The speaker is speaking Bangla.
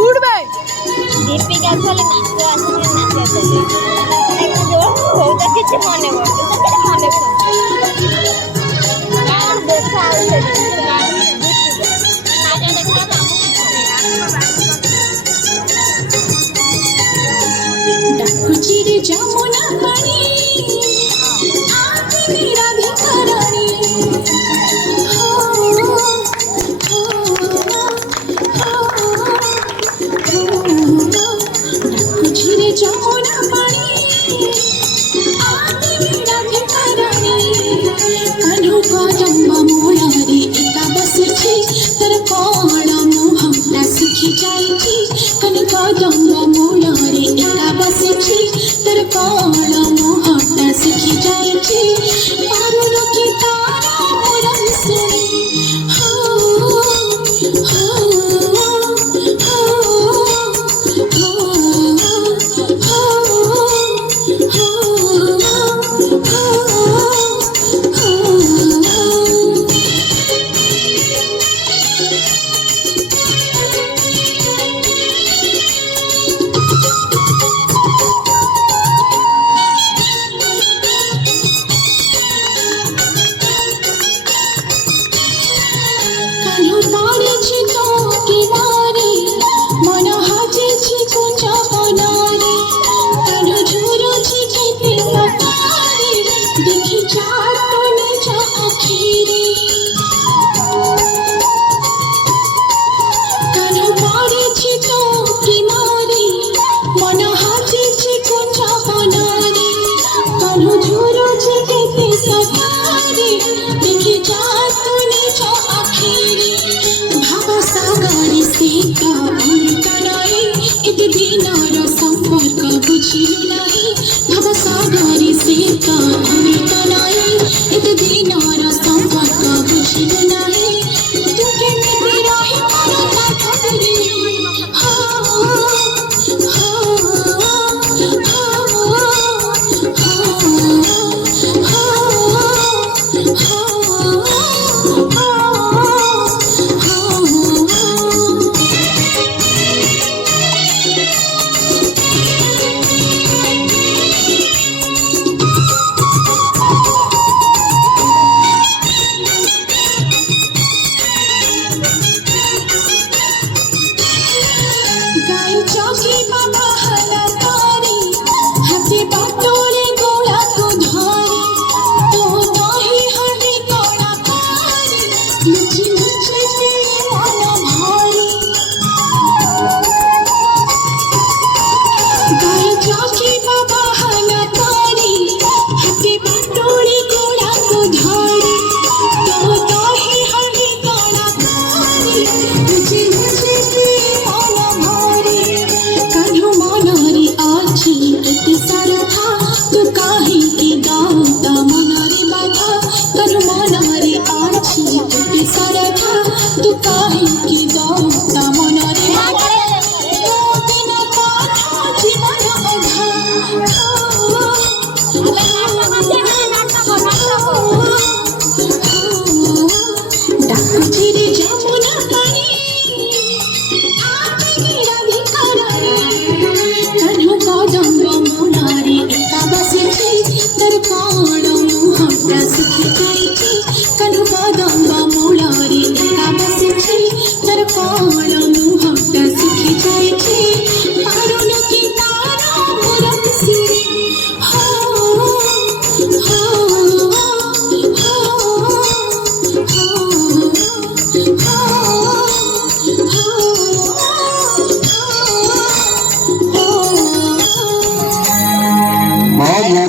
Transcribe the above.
উঠবে দীপিকা আসলে নাচতে আসলে নাচতে আসলে একটু জোর হৌতা কিছু মনে করছে মনে করছে দেখা আসছে ডাকুচিরে যমুনা পানি আতে রাধিকা রানী হো হো ডাকুচিরে যমুনা পানি আতে রাধিকা রানী কানু কদম্ব মোড়ারে একা বসছি তোর কোণ মোহটা সুখি যাইছি কানু কদম্ব মোড়ারে একা বসছি তোর কোণ মোহটা সুখি যাইছি পারুলো কি তারা মোরম শুনি হো হো Yes.